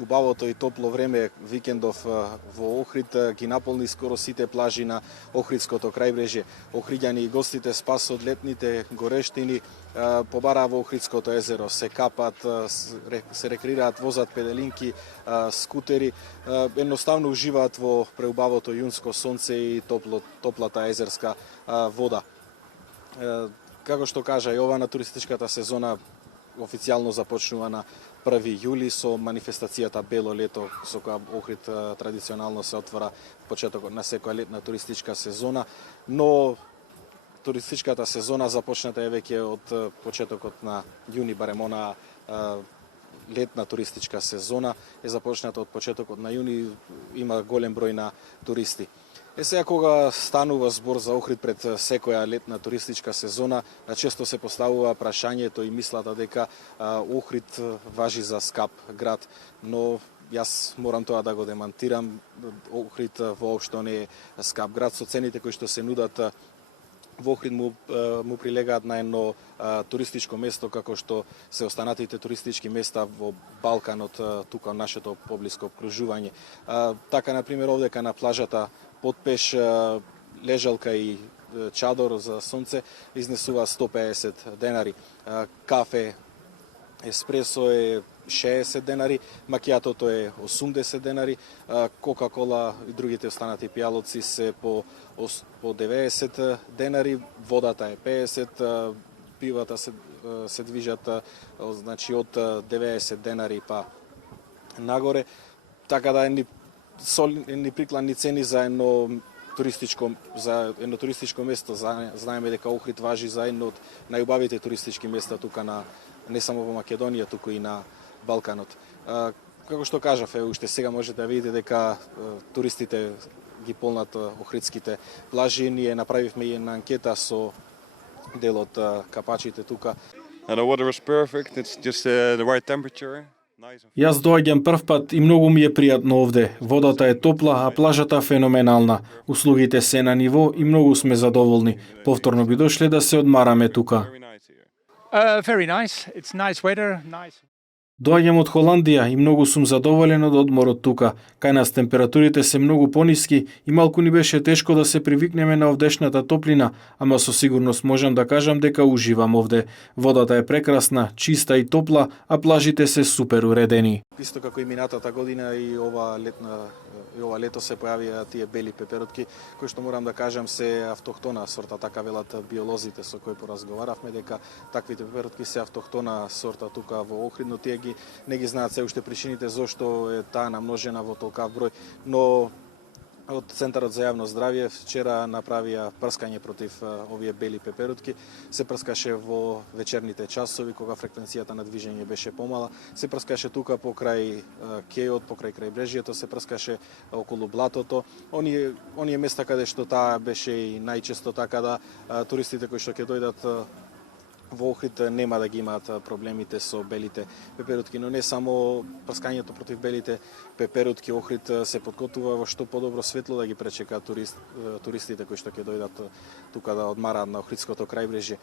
убавото и топло време викендов во Охрид ги наполни скоро сите плажи на Охридското крајбрежје. Охриѓани и гостите спас од летните горештини побараа во Охридското езеро, се капат, се рекреираат, возат педелинки, скутери, едноставно уживаат во преубавото јунско сонце и топлата езерска вода. Како што кажа, и ова на туристичката сезона официјално започнува на 1 јули со манифестацијата Бело лето, со која Охрид традиционално се отвора почетокот на секоја летна туристичка сезона, но туристичката сезона започната е веќе од почетокот на јуни, барем она летна туристичка сезона е започната од почетокот на јуни, има голем број на туристи. Сега кога станува збор за Охрид пред секоја летна туристичка сезона, често се поставува прашањето и мислата дека Охрид важи за скап град, но јас морам тоа да го демантирам. Охрид воопшто не е скап град, со цените кои што се нудат во Охрид му прилегаат на едно туристичко место како што се останатите туристички места во Балканот, тука нашето поблиско обкружување. Така, например, овдека на плажата Потпеш, лежалка и чадор за сонце изнесува 150 денари. Кафе еспресо е 60 денари, макијатото е 80 денари, Кока-кола и другите останати пијалоци се по 90 денари, водата е 50, пивата се движат значи од 90 денари па нагоре, така да едни прикладни цени за едно туристичко место. Знаеме дека Охрид важи за едно од најубавите туристички места тука не само во Македонија, туку и на Балканот. Како што кажав, уште сега можете да видите дека туристите ги полнат охридските плажи. Ние направивме и една анкета со дел од капачите тука. The water is perfect. It's just the right temperature. Јас доаѓам прв пат и многу ми е пријатно овде. Водата е топла, а плажата феноменална. Услугите се на ниво и многу сме задоволни. Повторно би дошле да се одмараме тука. Very nice. It's nice weather. Nice. Доаѓам од Холандија и многу сум задоволен од одморот тука. Кај нас температурите се многу пониски и малку ни беше тешко да се привикнеме на овдешната топлина, ама со сигурност можам да кажам дека уживам овде. Водата е прекрасна, чиста и топла, а плажите се супер уредени. Исто како и минатата година и ова лето се појавија тие бели пеперутки, кои што морам да кажам се автохтона сорта, така велат биолозите со кои поразговаравме, дека таквите пеперутки се автохтона сорта тука во Охрид, но тие не ги знаат се уште причините зошто е таа намножена во толкав број, но од Центарот за јавно здравје вчера направија прскање против овие бели пеперутки. Се прскаше во вечерните часови, кога фреквенцијата на движење беше помала. Се прскаше тука покрај кејот, покрај крајбрежјето, се прскаше околу блатото. Оние места каде што таа беше и најчесто, така да туристите кои што ќе дојдат во Охрид нема да ги имаат проблемите со белите пеперутки, но не само прскањето против белите пеперутки. Охрид се подготвува во што подобро светло да ги пречека туристите кои што ќе дојдат тука да одмараат на Охридското крајбрежје.